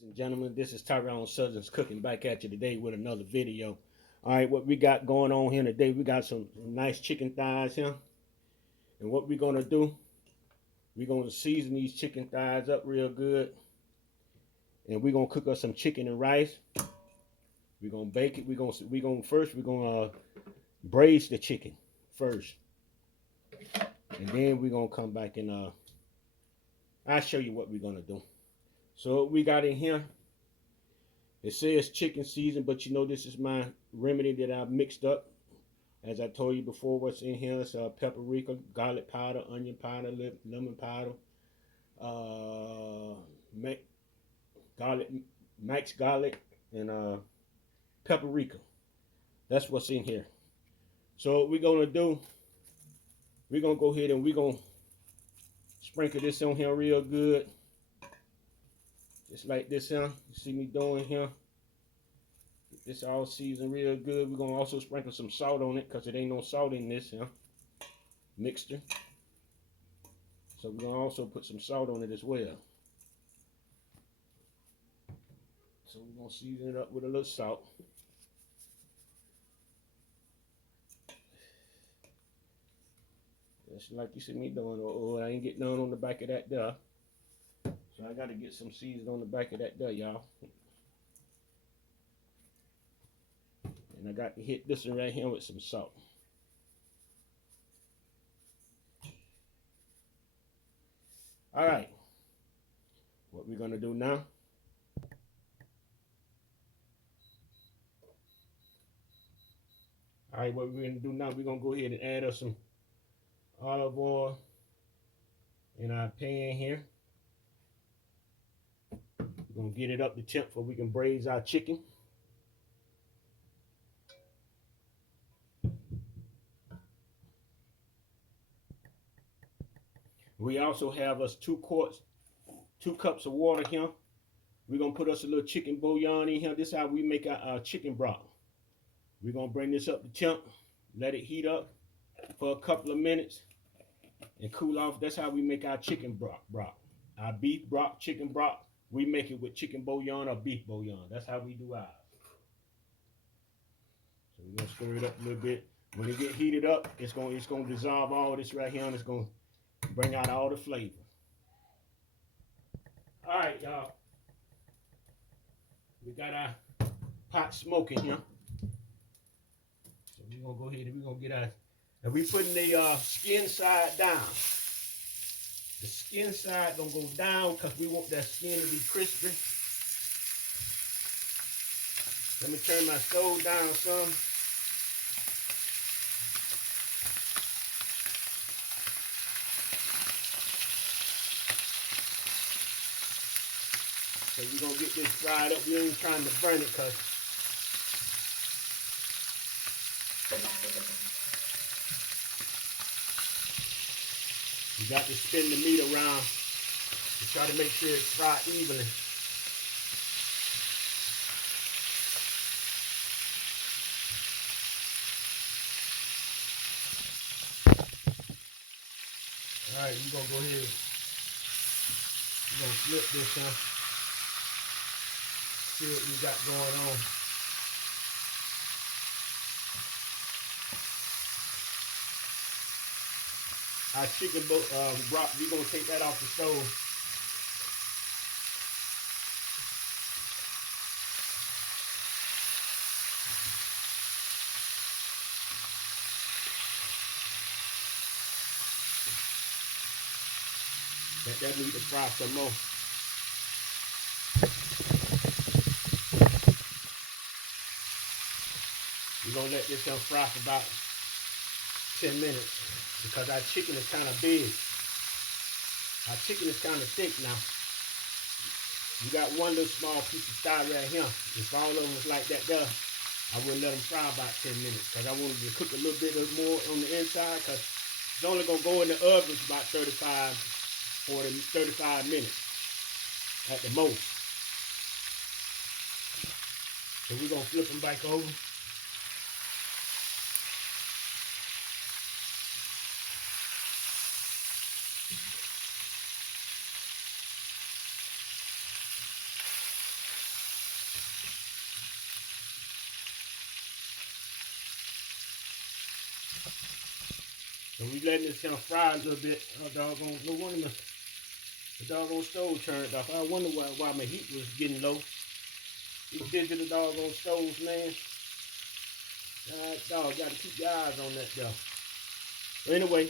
Ladies and gentlemen, this is Tyron'e Southern's cooking back at you today with another video. All right, what we got going on here today, we got some nice chicken thighs here. And what we're going to do, we're going to season these chicken thighs up real good. And we're going to cook us some chicken and rice. We're going to bake it. We're going to braise the chicken first. And then we're going to come back and I'll show you what we're going to do. So what we got in here, it says chicken season, but you know this is my remedy that I've mixed up. As I told you before, what's in here is paprika, garlic powder, onion powder, lemon powder, mixed garlic, and paprika. That's what's in here. So what we're going to do, we're going to go ahead and we're going to sprinkle this on here real good. Just like this here, you see me doing here. Get this all seasoned real good. We're going to also sprinkle some salt on it because it ain't no salt in this here mixture. So we're going to also put some salt on it as well. So we're going to season it up with a little salt. Just like you see me doing. Oh, I ain't getting none on the back of that there. So I got to get some seasoning on the back of that there, y'all. And I got to hit this one right here with some salt. All right. What we're going to do now. All right, what we're going to do now, we're going to go ahead and add us some olive oil in our pan here. We're going to get it up to temp so we can braise our chicken. We also have us 2 cups of water here. We're going to put us a little chicken bouillon in here. This is how we make our chicken broth. We're going to bring this up to temp, let it heat up for a couple of minutes and cool off. That's how we make our chicken broth. Our beef broth, chicken broth, we make it with chicken bouillon or beef bouillon. That's how we do ours. So we're going to stir it up a little bit. When it get heated up, it's going to dissolve all this right here and it's going to bring out all the flavor. All right, y'all. We got our pot smoking here. So we're going to go ahead and we're going to get our, and we putting the skin side down. The skin side gonna go down because we want that skin to be crispy. Let me turn my stove down some. So we're gonna get this fried up. We ain't trying to burn it because you got to spin the meat around to try to make sure it's fried evenly. All right, we're gonna go ahead. We're gonna flip this on. See what we got going on. Our chicken broth, we're going to take that off the stove. Let that need to fry some more. We're going to let this fry for about 10 minutes. Because our chicken is kind of big. Our chicken is kind of thick now. You got one little small piece of thigh right here. If all of them was like that there, I wouldn't let them fry about 10 minutes. Because I wanted to cook a little bit more on the inside. Because it's only going to go in the oven for about 35 minutes at the most. So we're going to flip them back over. So we letting this kind of fry a little bit. Doggone, no wonder the doggone stove turned off. I wonder why my heat was getting low. These digital doggone stoves, man. Dog, gotta keep your eyes on that, though. But anyway,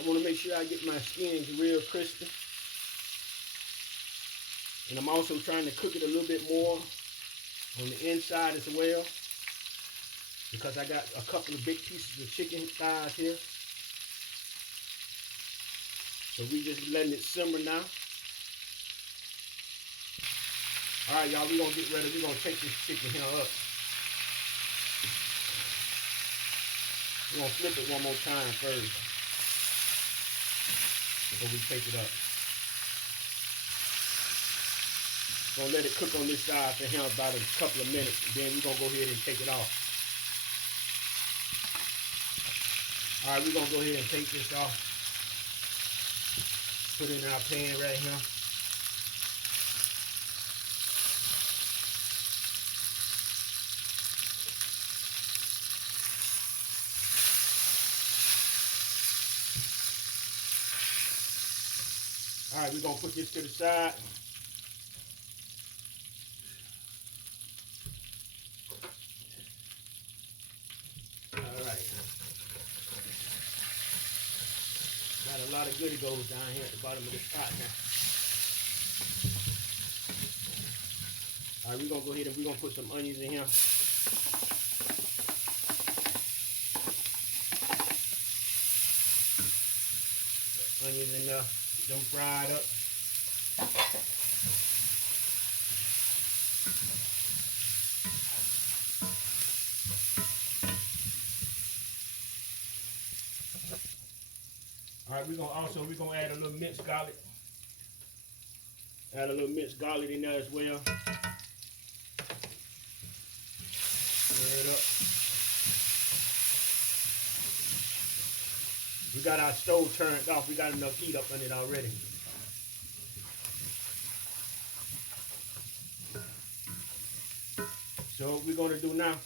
I want to make sure I get my skins real crispy. And I'm also trying to cook it a little bit more on the inside as well, because I got a couple of big pieces of chicken thighs here. So we just letting it simmer now. All right, y'all, we gonna get ready. We gonna take this chicken here up. We're gonna flip it one more time first before we take it up. Gonna let it cook on this side for him about a couple of minutes, and then we're gonna go ahead and take it off. All right, we're gonna go ahead and take this off. Put it in our pan right here. All right, we're gonna put this to the side. All right. Got a lot of goody goes down here at the bottom of this pot now. All right, we're gonna go ahead and we're gonna put some onions in here. Onions in there, get them fried up. All right, we're gonna add a little minced garlic. Add a little minced garlic in there as well. Stir it up. We got our stove turned off. We got enough heat up on it already. So what we're gonna do now,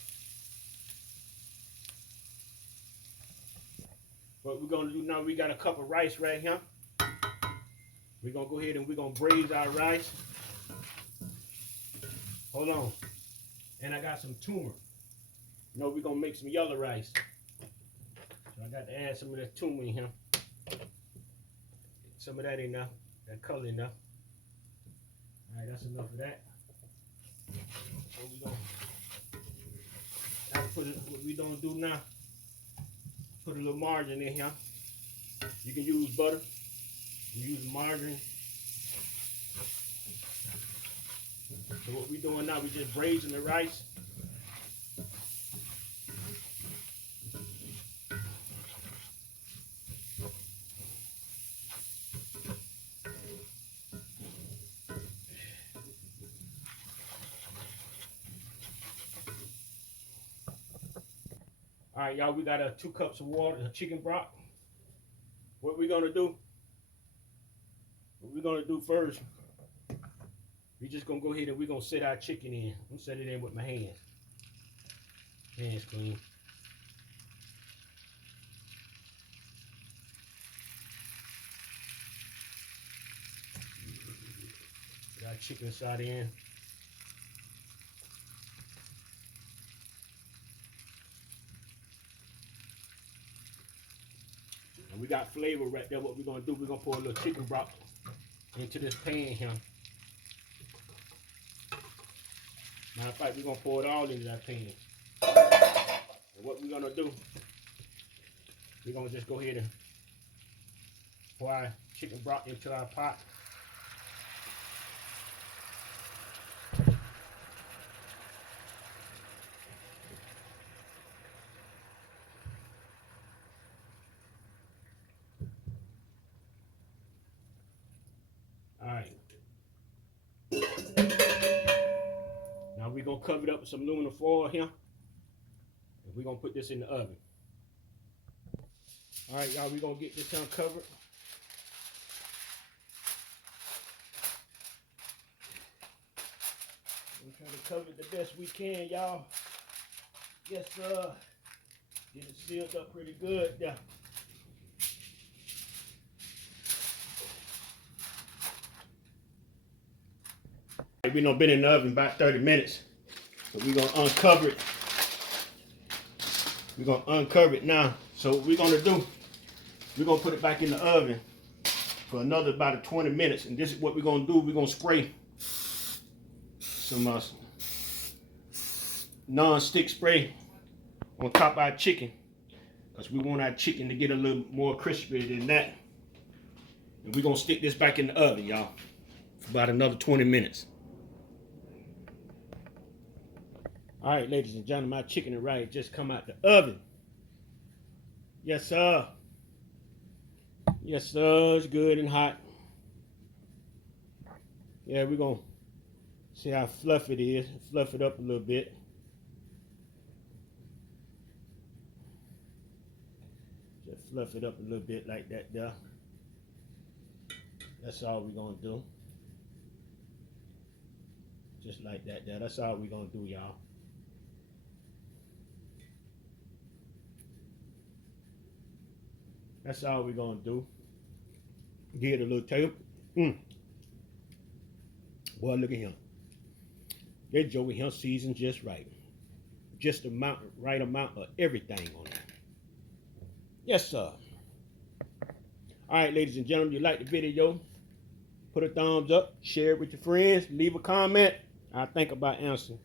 we got a cup of rice right here. We're gonna go ahead and we're gonna braise our rice. Hold on. And I got some turmeric. You know, we're gonna make some yellow rice. So I got to add some of that turmeric in here. Some of that in there, that color in there. All right, that's enough of that. So we gonna put it, what we gonna do now, put a little margarine in here. You can use butter, you use margarine. So what we doing now, we just braising the rice. All right, y'all, we got 2 cups of water, chicken broth. What we're gonna do first, we just gonna go ahead and we're gonna set our chicken in. I'm gonna set it in with my hands. Hands clean. Get our chicken side in. And we got flavor right there. What we're gonna do, we're gonna pour a little chicken broth into this pan here. Matter of fact, we're gonna pour it all into that pan. And what we're gonna do, we're gonna just go ahead and pour our chicken broth into our pot. All right. Now we're gonna cover it up with some aluminum foil here. And we're gonna put this in the oven. All right, y'all, we're gonna get this uncovered. We're trying to cover it the best we can, y'all. Yes, sir. Get it sealed up pretty good there. We done been in the oven about 30 minutes. So we're gonna uncover it. We're gonna uncover it now. So what we're gonna do, we're gonna put it back in the oven for another about 20 minutes. And this is what we're gonna do. We're gonna spray some non-stick spray on top of our chicken, because we want our chicken to get a little more crispy than that. And we're gonna stick this back in the oven, y'all, for about another 20 minutes. All right, ladies and gentlemen, my chicken and rice just come out the oven. Yes, sir. Yes, sir. It's good and hot. Yeah, we're gonna see how fluffy it is. Fluff it up a little bit. Just fluff it up a little bit like that there. That's all we're gonna do. Just like that there. That's all we're gonna do, y'all. That's all we're gonna do. Give it a little taste. Boy, look at him. That Joey him seasoned just right. Just the right amount of everything on it. Yes, sir. All right, ladies and gentlemen, you like the video, put a thumbs up, share it with your friends, leave a comment. I'll think about answering